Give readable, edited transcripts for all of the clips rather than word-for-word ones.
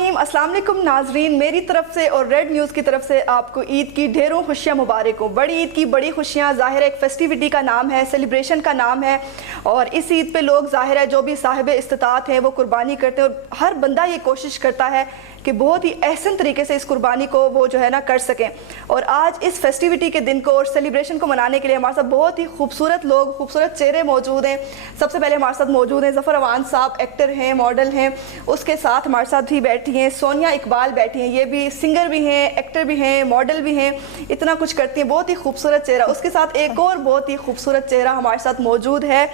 रहीम, अस्सलाम वालेकुम नाजरीन। मेरी तरफ से और रेड न्यूज़ की तरफ से आपको ईद की ढेरों खुशियाँ मुबारक हो। बड़ी ईद की बड़ी खुशियाँ, ज़ाहिर है एक फेस्टिविटी का नाम है, सेलिब्रेशन का नाम है। और इस ईद पे लोग ज़ाहिर है जो भी साहिब इस्तिताअत हैं वो कुर्बानी करते हैं, और हर बंदा ये कोशिश करता है कि बहुत ही एहसन तरीके से इस कुर्बानी को वो जो है ना कर सकें। और आज इस फेस्टिविटी के दिन को और सेलिब्रेशन को मनाने के लिए हमारे साथ बहुत ही खूबसूरत लोग, खूबसूरत चेहरे मौजूद हैं। सबसे पहले हमारे साथ मौजूद हैं ज़फ़र अवान साहब, एक्टर हैं, मॉडल हैं। उसके साथ हमारे साथ भी बैठी हैं सोनिया इकबाल बैठी हैं, ये भी सिंगर भी हैं, एक्टर भी हैं, मॉडल भी हैं, इतना कुछ करती हैं, बहुत ही खूबसूरत चेहरा। उसके साथ एक और बहुत ही खूबसूरत चेहरा हमारे साथ मौजूद है,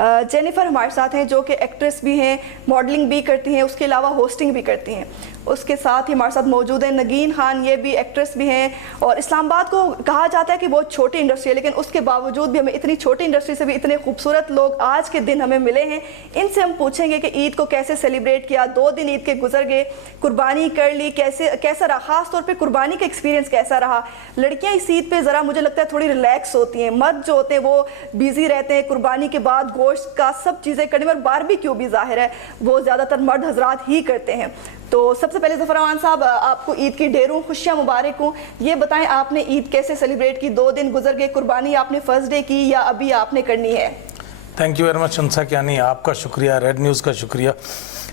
जेनिफर हमारे साथ हैं, जो कि एक्ट्रेस भी हैं, मॉडलिंग भी करती हैं, उसके अलावा होस्टिंग भी करती हैं। उसके साथ ही हमारे साथ मौजूद है नगीन खान, ये भी एक्ट्रेस भी हैं। और इस्लामाबाद को कहा जाता है कि बहुत छोटी इंडस्ट्री है, लेकिन उसके बावजूद भी हमें इतनी छोटी इंडस्ट्री से भी इतने खूबसूरत लोग आज के दिन हमें मिले हैं। इनसे हम पूछेंगे कि ईद को कैसे सेलिब्रेट किया, 2 दिन ईद के गुजर गए, कुर्बानी कर ली, कैसा रहा, ख़ास तौर पे कुर्बानी का एक्सपीरियंस कैसा रहा। लड़कियां इस ईद पे ज़रा मुझे लगता है थोड़ी रिलैक्स होती हैं, मर्द जो होते हैं वो बिजी रहते हैं कुर्बानी के बाद गोश्त का सब चीज़ें करने में, और बारबेक्यू भी ज़ाहिर है वो ज़्यादातर मर्द हजरात ही करते हैं। तो सबसे पहले ज़फ़र अवान साहब, आपको ईद की ढेरों खुशियाँ मुबारक हों। ये बताएं आपने ईद कैसे सेलिब्रेट की, 2 दिन गुजर गए, कुर्बानी आपने फर्स्ट डे की या अभी आपने करनी है? Thank you very much Unsa Kiani, आपका शुक्रिया, रेड न्यूज़ का शुक्रिया।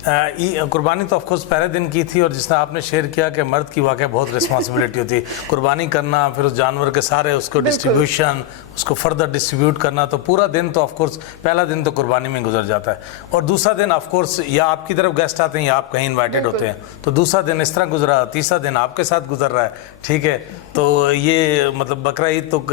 कुर्बानी तो ऑफकोर्स पहले दिन की थी, और जिसने आपने शेयर किया कि मर्द की वाकई बहुत रिस्पॉन्सिबिलिटी होती है कुर्बानी करना, फिर उस जानवर के सारे उसको डिस्ट्रीब्यूशन, उसको फर्दर डिस्ट्रीब्यूट करना, तो पूरा दिन तो ऑफकोर्स पहला दिन तो कुर्बानी में गुजर जाता है। और दूसरा दिन ऑफकोर्स या आपकी तरफ गेस्ट आते हैं या आप कहीं इन्वाइटेड होते हैं, तो दूसरा दिन इस तरह गुजरा, तीसरा दिन आपके साथ गुजर रहा है, ठीक है। तो ये मतलब बकरा ईद तो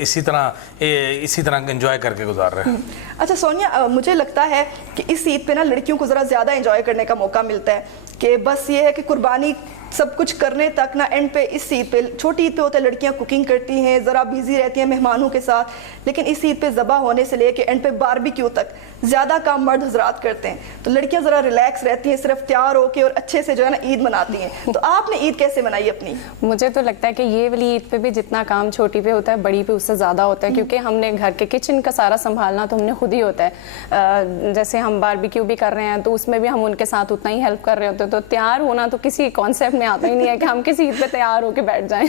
इसी तरह एंजॉय करके गुजार रहे हैं। अच्छा सोनिया, मुझे लगता है कि इस ईद पे ना लड़कियों को ज़रा ज़्यादा एंजॉय करने का मौका मिलता है, कि बस ये है कि कुर्बानी सब कुछ करने तक ना, एंड पे इस ईद पे, छोटी ईद पे होता है लड़कियां कुकिंग करती हैं, ज़रा बिजी रहती हैं मेहमानों के साथ, लेकिन इस ईद पे ज़बा होने से लेके एंड पे बारबेक्यू तक ज़्यादा काम मर्द हजरात करते हैं। तो लड़कियां ज़रा रिलैक्स रहती हैं, सिर्फ तैयार होकर और अच्छे से जो है ना ईद मनाती हैं। तो आपने ईद कैसे मनाई अपनी? मुझे तो लगता है कि ये वाली ईद पे भी जितना काम छोटी पे होता है, बड़ी पे उससे ज़्यादा होता है, क्योंकि हमने घर के किचन का सारा संभालना तो हमने खुद ही होता है। जैसे हम बारबेक्यू भी कर रहे हैं तो उसमें भी हम उनके साथ उतना ही हेल्प कर रहे होते हैं। तो तैयार होना तो किसी कॉन्सेप्ट में आता ही नहीं है कि हम किसी ईद पे तैयार होके बैठ जाएं।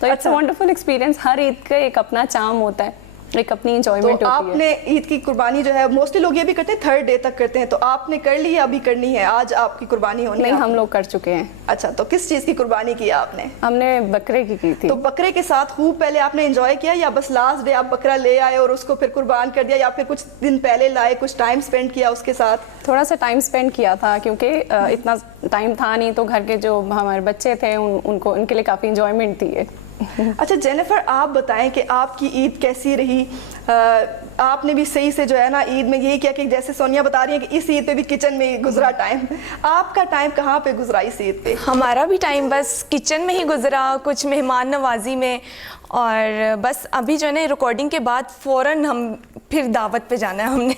तो इट्स अ वंडरफुल एक्सपीरियंस। हर ईद का एक अपना चार्म होता है, एक अपनी एंजॉयमेंट तो होती है। आपने ईद की कुर्बानी जो है, मोस्टली लोग ये भी करते हैं 3rd डे तक करते हैं, तो आपने कर ली या अभी करनी है? आज आपकी कुर्बानी होनी है? नहीं, हम लोग कर चुके हैं। अच्छा, तो किस चीज़ की कुर्बानी की आपने? हमने बकरे की थी। तो बकरे के साथ खूब पहले आपने एंजॉय किया, या बस लास्ट डे आप बकरा ले आए और उसको फिर कुर्बान कर दिया, या फिर कुछ दिन पहले लाए, कुछ टाइम स्पेंड किया उसके साथ? थोड़ा सा टाइम स्पेंड किया था, क्योंकि इतना टाइम था नहीं, तो घर के जो हमारे बच्चे थे उनके लिए काफ़ी इंजॉयमेंट थी। अच्छा जेनिफर, आप बताएं कि आपकी ईद कैसी रही? आपने भी सही से जो है ना ईद में यही किया कि जैसे सोनिया बता रही है कि इस ईद पे भी किचन में गुजरा टाइम, आपका टाइम कहाँ पे गुजरा इस ईद पे? हमारा भी टाइम बस किचन में ही गुजरा, कुछ मेहमान नवाजी में, और बस अभी जो है ना रिकॉर्डिंग के बाद फ़ौरन हम फिर दावत पे जाना है हमने।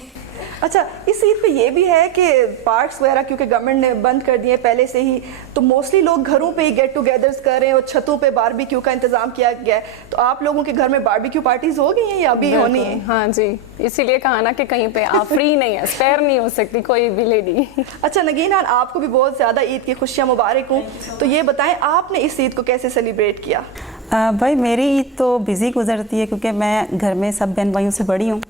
अच्छा, इस ईद पे ये भी है कि पार्क्स वगैरह क्योंकि गवर्नमेंट ने बंद कर दिए पहले से ही, तो मोस्टली लोग घरों पे ही गेट टुगेदर्स कर रहे हैं और छतों पे बारबेक्यू का इंतजाम किया गया है। तो आप लोगों के घर में बारबेक्यू पार्टीज हो गई हैं या अभी होनी है? हाँ जी, इसीलिए कहा ना कि कहीं पे आप फ्री नहीं है, स्पेयर नहीं हो सकती कोई भी लेडी। अच्छा नगीन खान, आपको भी बहुत ज़्यादा ईद की खुशियाँ मुबारक हों। तो ये बताएं आपने इस ईद को कैसे सेलिब्रेट किया? भाई मेरी ईद तो बिज़ी गुजरती है, क्योंकि मैं घर में सब बहन भाइयों से बड़ी हूँ,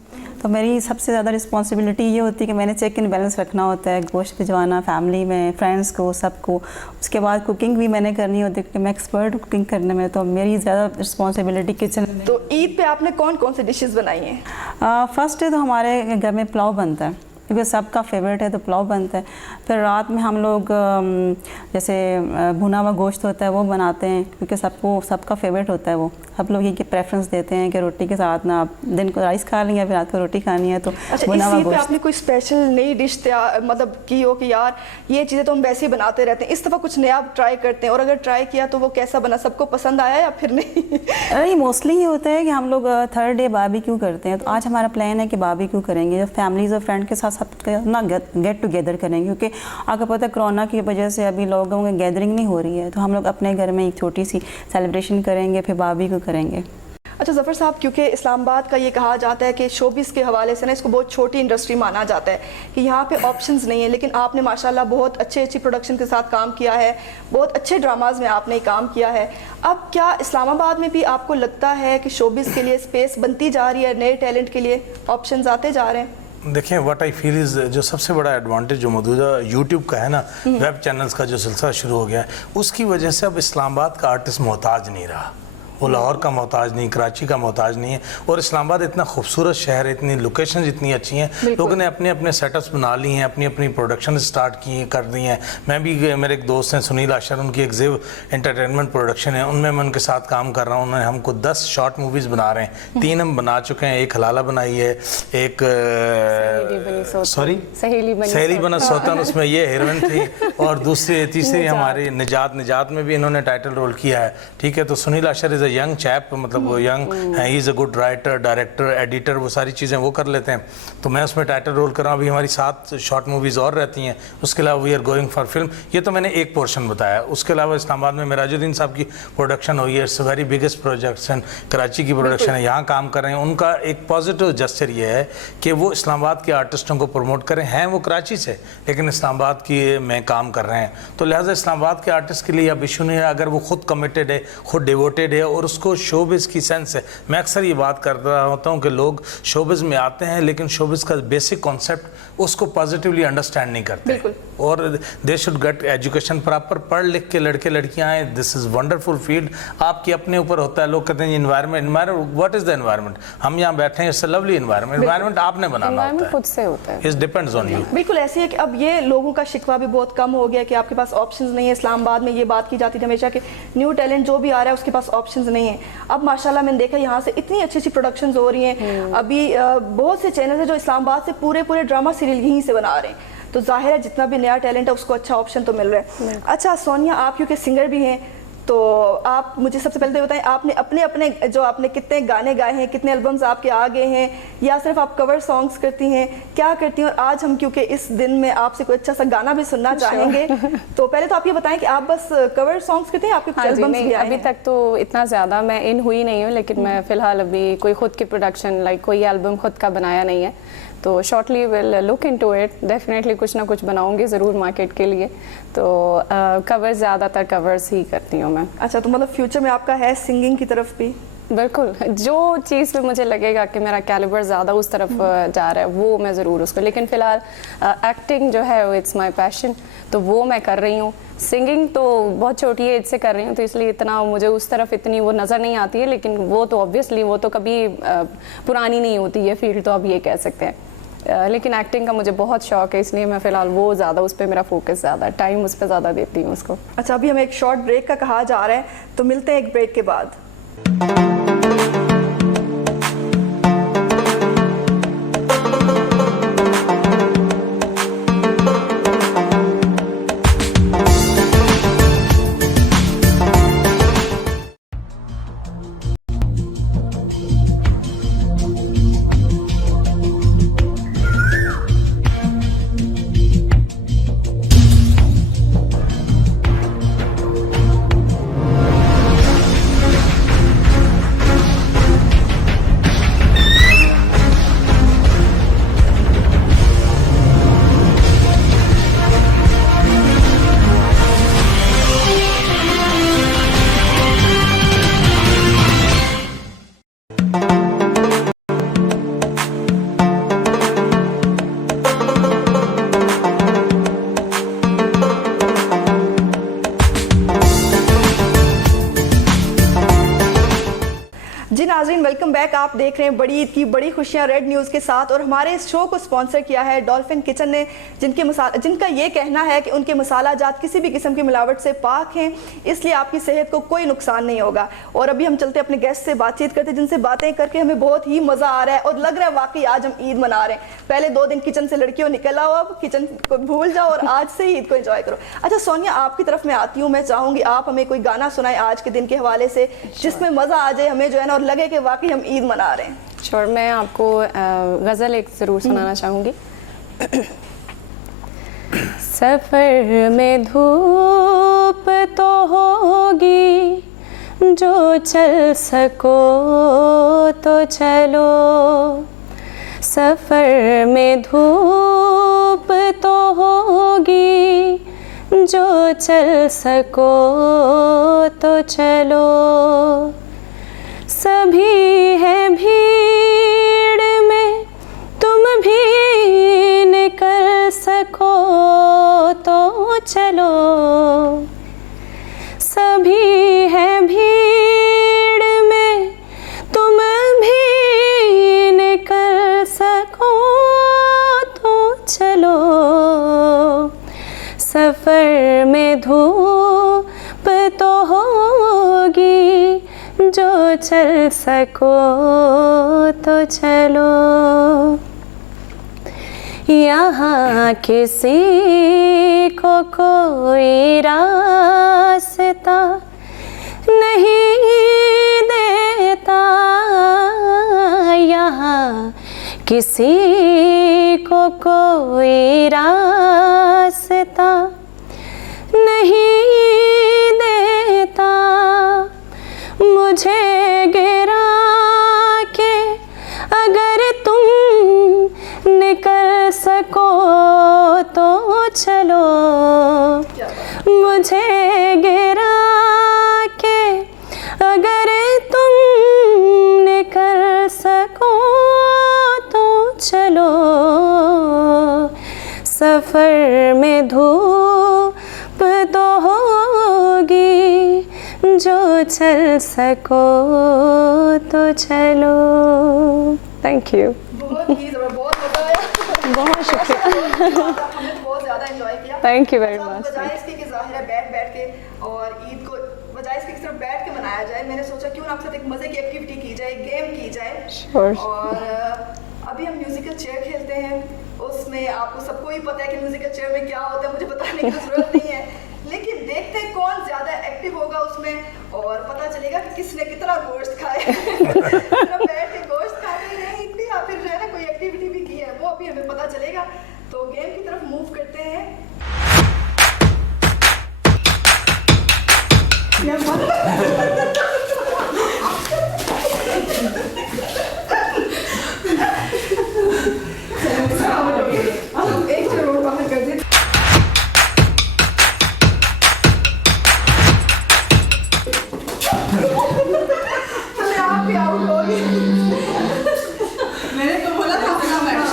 तो मेरी सबसे ज़्यादा रिस्पॉन्सिबिलिटी ये होती है कि मैंने चेक इन बैलेंस रखना होता है, गोश्त भिजवाना फैमिली में, फ्रेंड्स को, सबको। उसके बाद कुकिंग भी मैंने करनी होती है, क्योंकि मैं एक्सपर्ट हूँ कुकिंग करने में, तो मेरी ज़्यादा रिस्पॉन्सिबिलिटी किचन में। तो ईद पे आपने कौन कौन से डिशेस बनाई हैं? फर्स्ट डे तो हमारे घर में पुलाव बनता है, क्योंकि सबका फेवरेट है, तो पुलाव बनता है। फिर रात में हम लोग जैसे भुना हुआ गोश्त होता है वो बनाते हैं, क्योंकि सबका फेवरेट होता है वो। सब लोग ये प्रेफरेंस देते हैं कि रोटी के साथ ना आप दिन को राइस खा लेंगे, फिर रात को रोटी खानी है, तो भुना हुआ गोश्त। आपने कोई स्पेशल नई डिश मतलब की हो कि यार ये चीज़ें तो हम वैसे ही बनाते रहते हैं, इस दफ़ा कुछ नया ट्राई करते हैं, और अगर ट्राई किया तो वो कैसा बना, सबको पसंद आया या फिर नहीं? नहीं, मोस्टली ये होता है कि हम लोग 3rd डे बारबेक्यू करते हैं, तो आज हमारा प्लान है कि बारबेक्यू करेंगे, जब फैमिलीज और फ्रेंड के साथ सब ना गेट टुगेदर करेंगे, क्योंकि आपको पता है कोरोना की वजह से अभी लोगों की गैदरिंग नहीं हो रही है, तो हम लोग अपने घर में एक छोटी सी सेलिब्रेशन करेंगे, फिर बारबेक्यू करेंगे। अच्छा ज़फ़र साहब, क्योंकि इस्लामाबाद का ये कहा जाता है कि शोबिस के हवाले से ना इसको बहुत छोटी इंडस्ट्री माना जाता है कि यहाँ पे ऑप्शंस नहीं है, लेकिन आपने माशाल्लाह बहुत अच्छी प्रोडक्शन के साथ काम किया है, बहुत अच्छे ड्रामाज में आपने काम किया है। अब क्या इस्लामाबाद में भी आपको लगता है कि शोबिस के लिए स्पेस बनती जा रही है, नए टैलेंट के लिए ऑप्शंस आते जा रहे हैं? देखें, व्हाट आई फील इज़ जो सबसे बड़ा एडवांटेज जो मौजूदा यूट्यूब का है ना, वेब चैनल्स का जो सिलसिला शुरू हो गया है, उसकी वजह से अब इस्लामाबाद का आर्टिस्ट मोहताज नहीं रहा। वो लाहौर का मोहताज नहीं, कराची का मोहताज नहीं है। और इस्लामाबाद इतना खूबसूरत शहर है, इतनी लोकेशन इतनी अच्छी हैं, लोगों ने अपने अपने सेटअप्स बना ली हैं, अपनी अपनी प्रोडक्शन स्टार्ट की कर दी हैं। मैं भी, मेरे एक दोस्त हैं सुनील आशर, उनकी एक ज़िव एंटरटेनमेंट प्रोडक्शन है, उनमें मैं उनके साथ काम कर रहा हूँ। उन्होंने हमको 10 शॉर्ट मूवीज़ बना रहे हैं, 3 हम बना चुके हैं। एक हलाला बनाई है, एक सहेली बना सोतन, उसमें ये हीरोइन थी, और तीसरी हमारी निजात में भी इन्होंने टाइटल रोल किया है। ठीक है, तो Sunil Ashar is young chap, मतलब वो यंग है, ही is a good writer, director, editor, वो सारी चीज़ें वो कर लेते हैं। तो मैं उसमें टाइटल रोल कर रहा हूँ। अभी हमारी 7 शॉर्ट मूवीज़ और रहती हैं। उसके अलावा we are going for film. ये तो मैंने एक पोर्शन बताया। उसके अलावा इस्लामाबाद में मिराजुद्दीन साहब की प्रोडक्शन हुई है, it's very biggest production. Karachi की प्रोडक्शन है, यहाँ काम कर रहे हैं। उनका एक पॉजिटिव जेस्चर ये है कि वो इस्लामाबाद के आर्टिस्टों को प्रमोट करें। हैं वो कराची से, लेकिन इस्लामाबाद की में काम कर रहे हैं। तो लिहाजा इस्लामाबाद के आर्टिस्ट के लिए अब इशू नहीं है, अगर वो खुद कमिटेड है, खुद डिवोटेड है, और उसको शोबिस की सेंस है। मैं अक्सर ये बात कर रहा होता हूँ कि लोग शोबिस में आते हैं, लेकिन शोबिस का बेसिक कॉन्सेप्ट उसको पॉजिटिवली अंडरस्टैंड नहीं करते, और they should get education proper. पढ़ लिख के लड़के लड़कियाँ आए, दिस इज़ वंडरफुल फील्ड। आपके अपने ऊपर होता है। लोग कहते हैं environment, what is the environment? हम यहाँ बैठे हैं, इट्स अ लवली इन्वायरमेंट आपने बनाना होता है, खुद से होता है, इट डिपेंड्स ऑन यू। बिल्कुल ऐसे है कि अब ये लोगों का शिकवा भी बहुत कम हो गया कि आपके पास ऑप्शंस नहीं है। इस्लामाबाद में ये बात की जाती थी हमेशा कि न्यू टैलेंट जो भी आ रहा है उसके पास ऑप्शंस नहीं है। अब माशाल्लाह मैंने देखा यहाँ से इतनी अच्छी प्रोडक्शंस हो रही हैं। अभी बहुत से चैनल है जो इस्लामाबाद से पूरे ड्रामा सीरियल यहीं से बना रहे हैं। तो जाहिर है जितना भी नया टैलेंट है उसको अच्छा ऑप्शन तो मिल रहा है। अच्छा सोनिया, आप क्योंकि सिंगर भी हैं, तो आप मुझे सबसे पहले तो बताएं, आपने अपने जो आपने कितने गाने गाए हैं, कितने एल्बम्स आपके आ गए हैं, या सिर्फ आप कवर सॉन्ग्स करती हैं, क्या करती हैं? और आज हम क्योंकि इस दिन में आपसे कोई अच्छा सा गाना भी सुनना चाहेंगे, तो पहले तो आप ये बताएं कि आप बस कवर सॉन्ग्स करते हैं, आपके कुछ एल्बम्स भी आए हैं? अभी तक तो इतना ज़्यादा मैं इन हुई नहीं हूँ, लेकिन मैं फ़िलहाल अभी कोई खुद की प्रोडक्शन कोई एल्बम खुद का बनाया नहीं है। तो shortly will look into it, definitely कुछ ना कुछ बनाऊंगी ज़रूर मार्केट के लिए। तो कवर्स, ज़्यादातर कवर्स ही करती हूँ मैं। अच्छा, तो मतलब फ्यूचर में आपका है सिंगिंग की तरफ भी? बिल्कुल, जो चीज़ पे मुझे लगेगा कि मेरा कैलिबर ज़्यादा उस तरफ जा रहा है वो मैं ज़रूर उसको, लेकिन फ़िलहाल एक्टिंग जो है इट्स माय पैशन, तो वो मैं कर रही हूँ। सिंगिंग तो बहुत छोटी एज से कर रही हूँ, तो इसलिए इतना मुझे उस तरफ इतनी वो नज़र नहीं आती है, लेकिन वो तो ऑब्वियसली वो तो कभी पुरानी नहीं होती है फील्ड, तो आप ये कह सकते हैं। लेकिन एक्टिंग का मुझे बहुत शौक है, इसलिए मैं फ़िलहाल वो ज़्यादा उस पर मेरा फोकस ज़्यादा, टाइम उस पर ज़्यादा देती हूँ उसको। अच्छा, अभी हमें एक शॉर्ट ब्रेक का कहा जा रहा है, तो मिलते हैं एक ब्रेक के बाद। नाज़रीन, वेलकम बैक। आप देख रहे हैं बड़ी ईद की बड़ी खुशियां रेड न्यूज़ के साथ, और हमारे इस शो को स्पॉन्सर किया है डॉल्फिन किचन ने, जिनका ये कहना है कि उनके मसाला जात किसी भी किस्म की मिलावट से पाक हैं, इसलिए आपकी सेहत को कोई नुकसान नहीं होगा। और अभी हम चलते अपने गेस्ट से बातचीत करते, जिनसे बातें करके हमें बहुत ही मज़ा आ रहा है और लग रहा है वाकई आज हम ईद मना रहे हैं। पहले 2 दिन किचन से लड़कियों निकल आओ, अब किचन को भूल जाओ और आज से ही ईद को एंजॉय करो। अच्छा सोनिया, आपकी तरफ मैं आती हूँ, मैं चाहूँगी आप हमें कोई गाना सुनाएं आज के दिन के हवाले से, जिसमें मज़ा आ जाए हमें जो है ना, और लगे कि वाकई हम ईद मना रहे हैं। श्योर, मैं आपको गज़ल एक ज़रूर सुनाना चाहूँगी। सफ़र में धूप तो होगी, जो चल सको तो चलो, सफ़र में धूप तो होगी, जो चल सको तो चलो। सभी है भीड़ में, तुम भी निकल सको तो चलो। सभी है भीड़ में, तुम भी निकल सको तो चलो। सफ़र में धूप तो होगी, जो चल सको तो चलो। यहाँ किसी को कोई रास्ता नहीं देता, यहाँ किसी को कोई रास्ता नहीं देता। मुझे गिरा के अगर तुम निकल सको तो चलो। मुझे गिरा के अगर तुम निकल सको तो चलो। सफ़र में धूप तो होगी, जो चल सको तो चलो। Thank you. बहुत ही ज़बरदस्त, बहुत मज़ा आया। बहुत शुक्रिया। हमने बहुत ज़्यादा एंजॉय किया। थैंक यू वेरी तो मच। बजाय इसके कि ज़ाहिर है बैठ के और ईद को बजाय इसके कि सिर्फ बैठ के मनाया जाए, मैंने सोचा क्यों ना आपके साथ एक मज़े की एक्टिविटी की जाए, गेम की जाए। Sure. और अभी हम म्यूजिकल चेयर खेलते हैं। उसमें आपको सबको ही पता है कि म्यूजिकल चेयर में क्या होता है, मुझे बताने की ज़रूरत नहीं है। लेकिन देखते हैं कौन ज़्यादा एक्टिव होगा उसमें और पता चलेगा कि किसने कितना गोश्त खाया। सिर्फ बैठ के गोश्त खाते ही नहीं इतनी, या फिर जो है ना कोई एक्टिविटी भी की है, वो अभी हमें पता चलेगा। तो गेम की तरफ मूव करते हैं। एक जरूर बाहर कर दे। चले आप भी आउट हो गए। मैंने तो बोला था अपना मैच।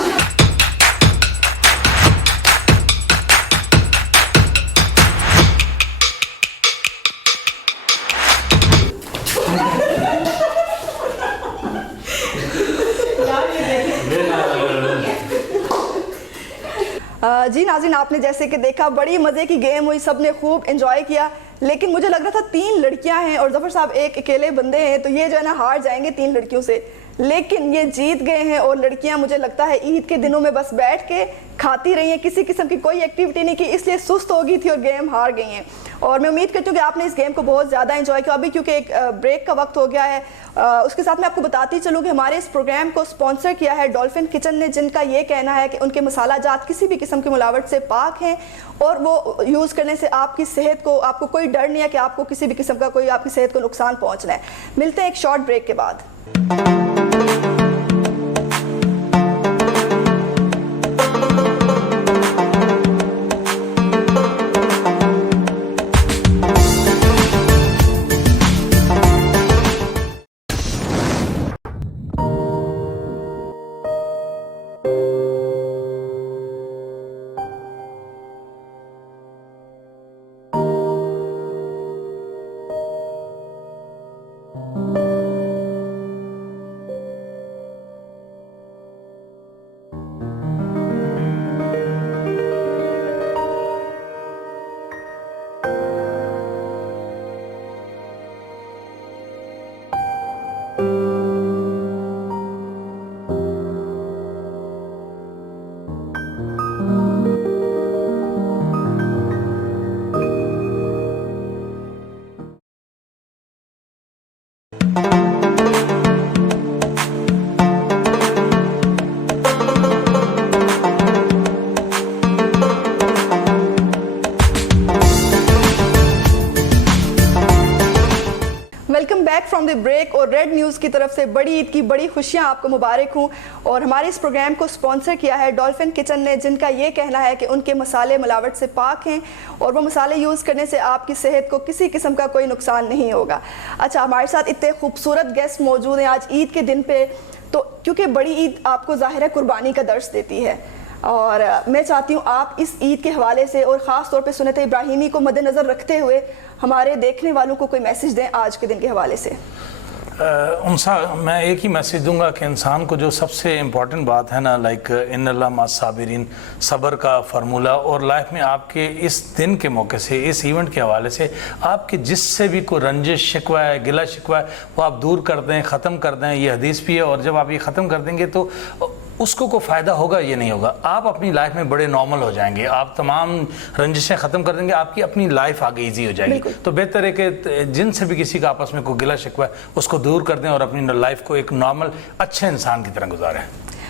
जी नाज़रीन, आपने जैसे कि देखा बड़ी मज़े की गेम हुई, सब ने खूब एंजॉय किया। लेकिन मुझे लग रहा था 3 लड़कियां हैं और ज़फ़र साहब एक अकेले बंदे हैं, तो ये जो है ना हार जाएंगे 3 लड़कियों से। लेकिन ये जीत गए हैं और लड़कियां मुझे लगता है ईद के दिनों में बस बैठ के खाती रही हैं, किसी किस्म की कोई एक्टिविटी नहीं की, इसलिए सुस्त हो गई थी और गेम हार गई हैं। और मैं उम्मीद करती हूँ कि आपने इस गेम को बहुत ज़्यादा एंजॉय किया। अभी क्योंकि एक ब्रेक का वक्त हो गया है, उसके साथ मैं आपको बताती चलूँ कि हमारे इस प्रोग्राम को स्पॉन्सर किया है डॉल्फिन किचन ने, जिनका ये कहना है कि उनके मसाला जात किसी भी किस्म की मिलावट से पाक हैं और वो यूज़ करने से आपकी सेहत को, आपको कोई डर नहीं है कि आपको किसी भी किस्म का कोई आपकी सेहत को नुकसान पहुँचना है। मिलते हैं एक शॉर्ट ब्रेक के बाद। बैक फ्रॉम द ब्रेक और रेड न्यूज़ की तरफ से बड़ी ईद की बड़ी खुशियां आपको मुबारक हूं। और हमारे इस प्रोग्राम को स्पॉन्सर किया है डॉल्फिन किचन ने, जिनका ये कहना है कि उनके मसाले मिलावट से पाक हैं और वो मसाले यूज़ करने से आपकी सेहत को किसी किस्म का कोई नुकसान नहीं होगा। अच्छा, हमारे साथ इतने खूबसूरत गेस्ट मौजूद हैं आज ईद के दिन पे, तो क्योंकि बड़ी ईद आपको ज़ाहिर है कुर्बानी का दर्स देती है, और मैं चाहती हूँ आप इस ईद के हवाले से और ख़ास तौर पे सुन्नत इब्राहिमी को मद्देनज़र रखते हुए हमारे देखने वालों को कोई मैसेज दें आज के दिन के हवाले से। मैं एक ही मैसेज दूंगा कि इंसान को जो सबसे इम्पॉर्टेंट बात है ना, लाइक इन्नल्लाह मा साबिरीन, सब्र का फार्मूला, और लाइफ में आपके इस दिन के मौके से, इस इवेंट के हवाले से आपके जिससे भी कोई रंजिश शिकवा है, गिला शिकवा है, वो आप दूर कर दें, ख़त्म कर दें। ये हदीस भी है, और जब आप ये ख़त्म कर देंगे तो उसको कोई फ़ायदा होगा, ये नहीं होगा। आप अपनी लाइफ में बड़े नॉर्मल हो जाएंगे, आप तमाम रंजिशें ख़त्म कर देंगे, आपकी अपनी लाइफ आगे ईजी हो जाएगी। तो बेहतर है कि जिनसे भी किसी का आपस में कोई गिला शिकवा है उसको दूर कर दें और अपनी लाइफ को एक नॉर्मल अच्छे इंसान की तरह गुजारें।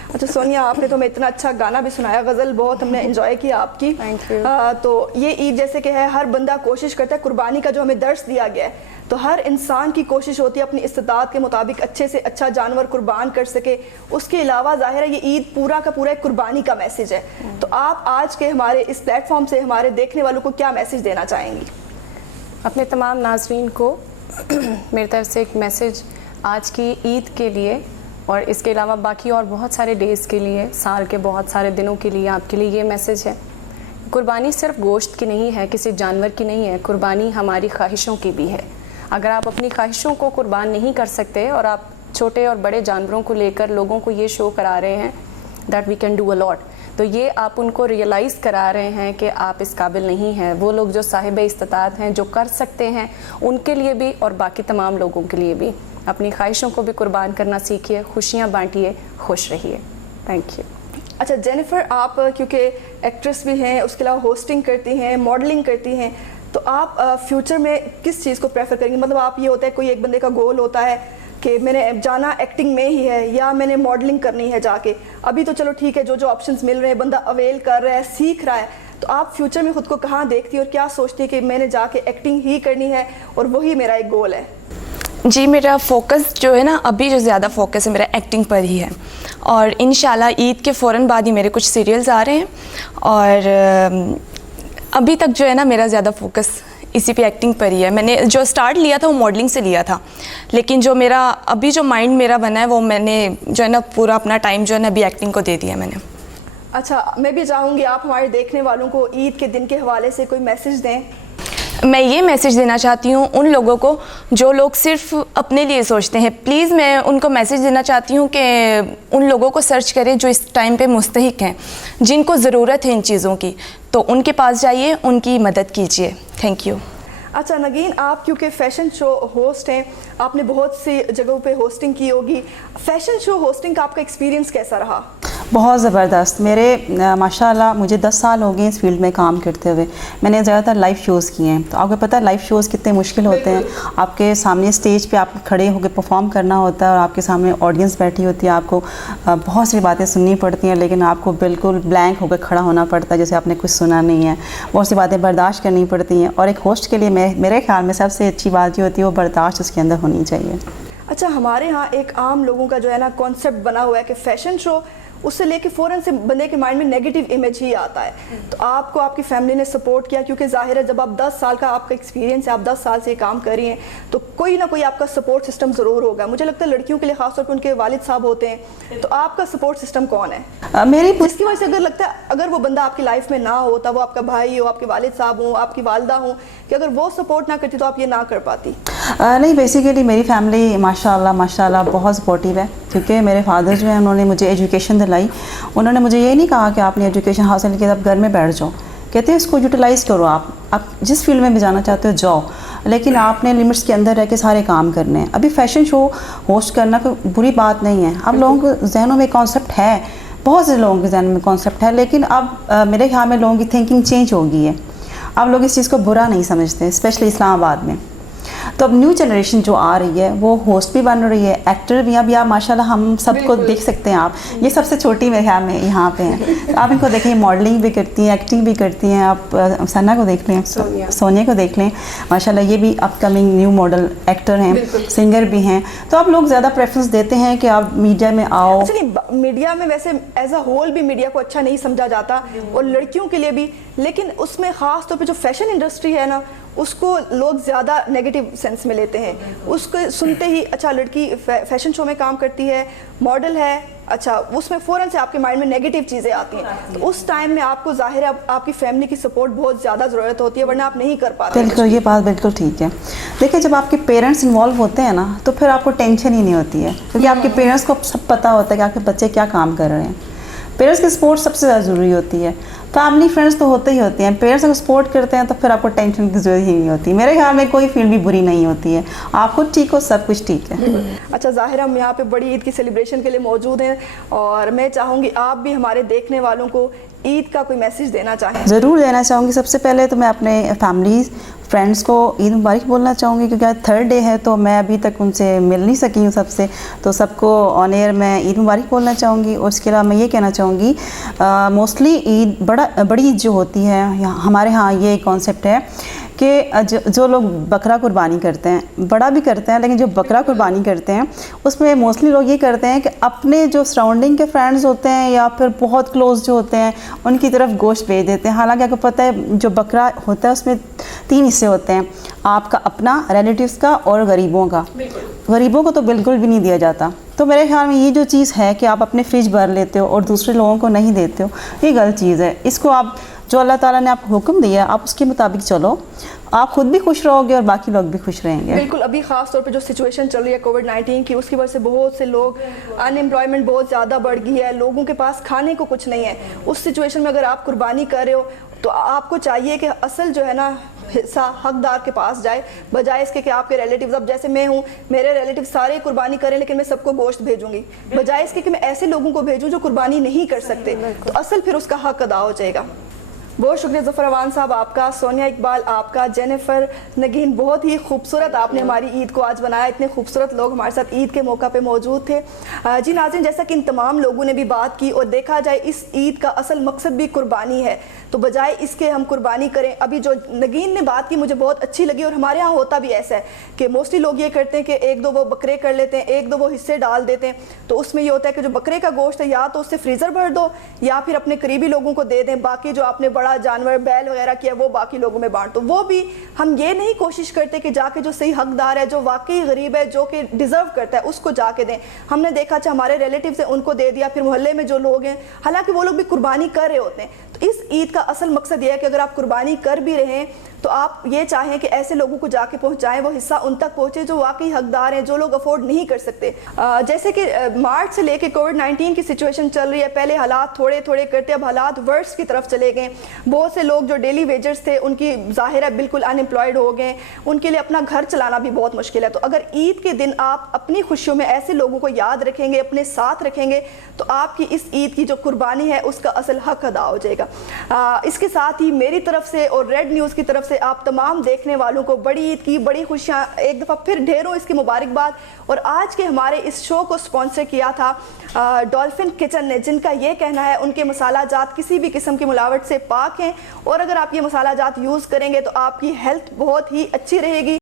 अच्छा सोनिया, आपने तो हमें इतना अच्छा गाना भी सुनाया, गज़ल बहुत हमने एंजॉय किया आपकी। Thank you. तो ये ईद जैसे कि है, हर बंदा कोशिश करता है, कुर्बानी का जो हमें दर्स दिया गया है, तो हर इंसान की कोशिश होती है अपनी इस्तिताअत के मुताबिक अच्छे से अच्छा जानवर कुर्बान कर सके। उसके अलावा ज़ाहिर है ये ईद पूरा का पूरा एक कुर्बानी का मैसेज है। तो आप आज के हमारे इस प्लेटफॉर्म से हमारे देखने वालों को क्या मैसेज देना चाहेंगी? अपने तमाम नाज़रीन को मेरी तरफ से एक मैसेज आज की ईद के लिए और इसके अलावा बाकी और बहुत सारे डेज़ के लिए, साल के बहुत सारे दिनों के लिए आपके लिए ये मैसेज है। कुर्बानी सिर्फ गोश्त की नहीं है, किसी जानवर की नहीं है, कुर्बानी हमारी ख्वाहिशों की भी है। अगर आप अपनी ख्वाहिशों को कुर्बान नहीं कर सकते और आप छोटे और बड़े जानवरों को लेकर लोगों को ये शो करा रहे हैं that we can do a lot, तो ये आप उनको रियलाइज़ करा रहे हैं कि आप इस काबिल नहीं हैं। वो लोग जो साहिब इस्तिताअत हैं, जो कर सकते हैं, उनके लिए भी और बाकी तमाम लोगों के लिए भी अपनी ख्वाहिशों को भी कुर्बान करना सीखिए, खुशियाँ बांटिए, खुश रहिए। Thank you. अच्छा जेनिफर, आप क्योंकि एक्ट्रेस भी हैं, उसके अलावा होस्टिंग करती हैं, मॉडलिंग करती हैं, तो आप फ्यूचर में किस चीज़ को प्रेफर करेंगे? मतलब आप ये होता है कोई एक बंदे का गोल होता है कि मैंने जाना एक्टिंग में ही है या मैंने मॉडलिंग करनी है जाके, अभी तो चलो ठीक है जो जो ऑप्शंस मिल रहे हैं बंदा अवेल कर रहा है, सीख रहा है, तो आप फ्यूचर में खुद को कहाँ देखती है और क्या सोचती है कि मैंने जाके एक्टिंग ही करनी है और वही मेरा एक गोल है? जी, मेरा फोकस जो है ना, अभी जो ज़्यादा फोकस है मेरा एक्टिंग पर ही है, और इंशाल्लाह ईद के फ़ौरन बाद ही मेरे कुछ सीरियल्स आ रहे हैं, और अभी तक जो है ना मेरा ज़्यादा फोकस इसी पे एक्टिंग पर ही है। मैंने जो स्टार्ट लिया था वो मॉडलिंग से लिया था, लेकिन जो मेरा अभी जो माइंड मेरा बना है वो मैंने जो है ना पूरा अपना टाइम जो है ना अभी एक्टिंग को दे दिया मैंने। अच्छा, मैं भी चाहूँगी आप हमारे देखने वालों को ईद के दिन के हवाले से कोई मैसेज दें। मैं ये मैसेज देना चाहती हूँ उन लोगों को जो लोग सिर्फ अपने लिए सोचते हैं। प्लीज़ मैं उनको मैसेज देना चाहती हूँ कि उन लोगों को सर्च करें जो इस टाइम पे मुस्तहिक हैं, जिनको ज़रूरत है इन चीज़ों की, तो उनके पास जाइए, उनकी मदद कीजिए। Thank you. अच्छा नगीन, आप क्योंकि फ़ैशन शो होस्ट हैं, आपने बहुत सी जगहों पे होस्टिंग की होगी, फ़ैशन शो होस्टिंग का आपका एक्सपीरियंस कैसा रहा? बहुत ज़बरदस्त। मेरे माशाल्लाह मुझे 10 साल हो गए इस फील्ड में काम करते हुए। मैंने ज़्यादातर लाइव शोज़ किए हैं, तो आपको पता है लाइव शोज़ कितने मुश्किल होते हैं। आपके सामने स्टेज पे आपको खड़े होकर परफॉर्म करना होता है और आपके सामने ऑडियंस बैठी होती है, आपको बहुत सी बातें सुननी पड़ती हैं, लेकिन आपको बिल्कुल ब्लैंक होकर खड़ा होना पड़ता है जैसे आपने कुछ सुना नहीं है। बहुत सी बातें बर्दाश्त करनी पड़ती हैं, और एक होस्ट के लिए मेरे ख्याल में सबसे अच्छी बात ये होती है वो बर्दाश्त उसके अंदर होनी चाहिए। अच्छा, हमारे यहाँ एक आम लोगों का जो है ना कॉन्सेप्ट बना हुआ है कि फ़ैशन शो, उससे लेके फ़ौरन से बंदे के माइंड में नेगेटिव इमेज ही आता है। तो आपको आपकी फैमिली ने सपोर्ट किया, क्योंकि जाहिर है जब आप 10 साल का आपका एक्सपीरियंस है, आप 10 साल से ये काम कर रही हैं, तो कोई ना कोई आपका सपोर्ट सिस्टम ज़रूर होगा। मुझे लगता है लड़कियों के लिए खासतौर पर उनके वालिद साहब होते हैं, तो आपका सपोर्ट सिस्टम कौन है? मेरी जिसकी वजह से अगर लगता है अगर वो बंदा आपकी लाइफ में ना होता, वो आपका भाई हो, आपके वालिद साहब हो, आपकी वालदा हो, कि अगर वो सपोर्ट ना करती तो आप ये ना कर पाती? नहीं, बेसिकली मेरी फैमिली माशाल्लाह बहुत सपोर्टिव है, क्योंकि मेरे फादर जो हैं उन्होंने मुझे एजुकेशन दिलाई। उन्होंने मुझे ये नहीं कहा कि आपने एजुकेशन हासिल की आप घर में बैठ जाओ, कहते हैं इसको यूटिलाइज़ करो, आप जिस फील्ड में भी जाना चाहते हो जाओ, लेकिन आपने लिमिट्स के अंदर रह के सारे काम करने हैं। अभी फ़ैशन शो होस्ट करना कोई बुरी बात नहीं है। अब लोगों के जहनों में कॉन्सेप्ट है, बहुत से लोगों के जहन में कॉन्सेप्ट है, लेकिन अब मेरे ख्याल में लोगों की थिंकिंग चेंज हो गई है। अब लोग इस चीज़ को बुरा नहीं समझते, स्पेशली इस्लामाबाद में। तो अब न्यू जनरेशन जो आ रही है वो होस्ट भी बन रही है, एक्टर भी। अब आप माशाल्लाह हम सबको देख सकते हैं। आप ये सबसे छोटी मेरे ख्याल में यहाँ पे हैं। आप इनको देखें, मॉडलिंग भी करती हैं, एक्टिंग भी करती हैं। आप सना को देख लें, सोनिया को देख लें, माशाल्लाह ये भी अपकमिंग न्यू मॉडल एक्टर हैं, सिंगर भी हैं। तो आप लोग ज़्यादा प्रेफरेंस देते हैं कि आप मीडिया में आओ। मीडिया में वैसे एज अ होल भी मीडिया को अच्छा नहीं समझा जाता, और लड़कियों के लिए भी, लेकिन उसमें ख़ास तौर पे जो फैशन इंडस्ट्री है ना, उसको लोग ज़्यादा नेगेटिव सेंस में लेते हैं। उसको सुनते ही अच्छा लड़की फैशन शो में काम करती है, मॉडल है, अच्छा उसमें फ़ौरन से आपके माइंड में नेगेटिव चीज़ें आती हैं। तो उस टाइम में आपको जाहिर है आपकी फैमिली की सपोर्ट बहुत ज़्यादा ज़रूरत होती है, वरना आप नहीं कर पाते। बिल्कुल, ये बात बिल्कुल ठीक है। देखिए जब आपके पेरेंट्स इन्वॉल्व होते हैं ना, तो फिर आपको टेंशन ही नहीं होती है, क्योंकि आपके पेरेंट्स को सब पता होता है कि आपके बच्चे क्या काम कर रहे हैं। पेरेंट्स की सपोर्ट सबसे ज़्यादा ज़रूरी होती है। फैमिली फ्रेंड्स तो होते ही होते हैं, पेरेंट्स अगर सपोर्ट करते हैं तो फिर आपको टेंशन की ज़रूरत ही नहीं होती। मेरे ख्याल में कोई फील्ड भी बुरी नहीं होती है, आप खुद ठीक हो, सब कुछ ठीक है। अच्छा ज़ाहिर, हम यहाँ पे बड़ी ईद की सेलिब्रेशन के लिए मौजूद हैं, और मैं चाहूँगी आप भी हमारे देखने वालों को ईद का कोई मैसेज देना चाहें। ज़रूर देना चाहूँगी। सबसे पहले तो मैं अपने फैमिली फ्रेंड्स को ईद मुबारक बोलना चाहूँगी, क्योंकि आज थर्ड डे है तो मैं अभी तक उनसे मिल नहीं सकी हूँ सबसे। तो सबको ऑन एयर मैं ईद मुबारक बोलना चाहूँगी। और उसके अलावा मैं ये कहना चाहूँगी, मोस्टली ईद बड़ी ईद जो होती है, हमारे यहाँ ये कॉन्सेप्ट है कि जो लोग बकरा कुर्बानी करते हैं, बड़ा भी करते हैं, लेकिन जो बकरा कुर्बानी करते हैं उसमें मोस्टली लोग ये करते हैं कि अपने जो सराउंडिंग के फ्रेंड्स होते हैं या फिर बहुत क्लोज जो होते हैं उनकी तरफ गोश्त भेज देते हैं। हालांकि आपको पता है जो बकरा होता है उसमें 3 हिस्से होते हैं, आपका अपना, रिलेटिव्स का और गरीबों का। गरीबों को तो बिल्कुल भी नहीं दिया जाता। तो मेरे ख्याल में ये जो चीज़ है कि आप अपने फ्रिज भर लेते हो और दूसरे लोगों को नहीं देते हो, ये गलत चीज़ है। इसको आप, जो अल्लाह ताला ने आपको हुक्म दिया आप उसके मुताबिक चलो, आप खुद भी खुश रहोगे और बाकी लोग भी खुश रहेंगे। बिल्कुल, अभी खास तौर पे जो सिचुएशन चल रही है कोविड-19 की, उसकी वजह से बहुत से लोग, अनएम्प्लॉयमेंट बहुत ज़्यादा बढ़ गई है, लोगों के पास खाने को कुछ नहीं है। उस सिचुएशन में अगर आप कुर्बानी कर रहे हो तो आपको चाहिए कि असल जो है ना हिस्सा हकदार के पास जाए, बजाय इसके कि आपके रिलेटिव्स, अब जैसे मैं हूँ, मेरे रिलेटिव सारे कुर्बानी करें लेकिन मैं सबको गोश्त भेजूंगी, बजाय इसके कि मैं ऐसे लोगों को भेजूँ जो कुर्बानी नहीं कर सकते, तो असल फिर उसका हक अदा हो जाएगा। बहुत शुक्रिया ज़फ़र अवान साहब आपका, सोनिया इकबाल आपका, जेनिफर नगीन, बहुत ही खूबसूरत आपने हमारी ईद को आज बनाया। इतने खूबसूरत लोग हमारे साथ ईद के मौका पे मौजूद थे। जी नाज़रीन, जैसा कि इन तमाम लोगों ने भी बात की, और देखा जाए इस ईद का असल मकसद भी कुर्बानी है, तो बजाय इसके हम कुर्बानी करें। अभी जो नगीन ने बात की मुझे बहुत अच्छी लगी, और हमारे यहाँ होता भी ऐसा है कि मोस्टली लोग ये करते हैं कि 1-2 वो बकरे कर लेते हैं, 1-2 वो हिस्से डाल देते हैं। तो उसमें ये होता है कि जो बकरे का गोश्त है या तो उससे फ्रीज़र भर दो या फिर अपने करीबी लोगों को दे दें, बाकी जो आपने बड़ा जानवर बैल वगैरह किया वो बाकी लोगों में बांट दो। वो भी हम ये नहीं कोशिश करते कि जाके जो सही हकदार है, जो वाकई गरीब है, जो कि डिज़र्व करता है, उसको जाके दें। हमने देखा अच्छा हमारे रिलेटिव्स हैं उनको दे दिया, फिर मोहल्ले में जो लोग हैं, हालांकि वो लोग भी कुर्बानी कर रहे होते हैं। तो इस ईद का असल मकसद ये है कि अगर आप कुर्बानी कर भी रहे हैं तो आप ये चाहें कि ऐसे लोगों को जाके पहुंचाएं, वो हिस्सा उन तक पहुंचे जो वाकई हकदार हैं, जो लोग अफोर्ड नहीं कर सकते। जैसे कि मार्च से लेके कोविड-19 की सिचुएशन चल रही है, पहले हालात थोड़े थोड़े करते अब हालात वर्स की तरफ चले गए। बहुत से लोग जो डेली वेजर्स थे उनकी ज़ाहिर है बिल्कुल अनएम्प्लॉयड हो गए, उनके लिए अपना घर चलाना भी बहुत मुश्किल है। तो अगर ईद के दिन आप अपनी खुशियों में ऐसे लोगों को याद रखेंगे, अपने साथ रखेंगे, तो आपकी इस ईद की जो कुर्बानी है उसका असल हक अदा हो जाएगा। इसके साथ ही मेरी तरफ से और रेड न्यूज़ की तरफ से आप तमाम देखने वालों को बड़ी ईद की बड़ी खुशियाँ, एक दफ़ा फिर ढेरों इसकी मुबारकबाद। और आज के हमारे इस शो को स्पॉन्सर किया था डॉल्फिन किचन ने, जिनका ये कहना है उनके मसाला जात किसी भी किस्म की मिलावट से पाक हैं, और अगर आप ये मसाला जात यूज़ करेंगे तो आपकी हेल्थ बहुत ही अच्छी रहेगी।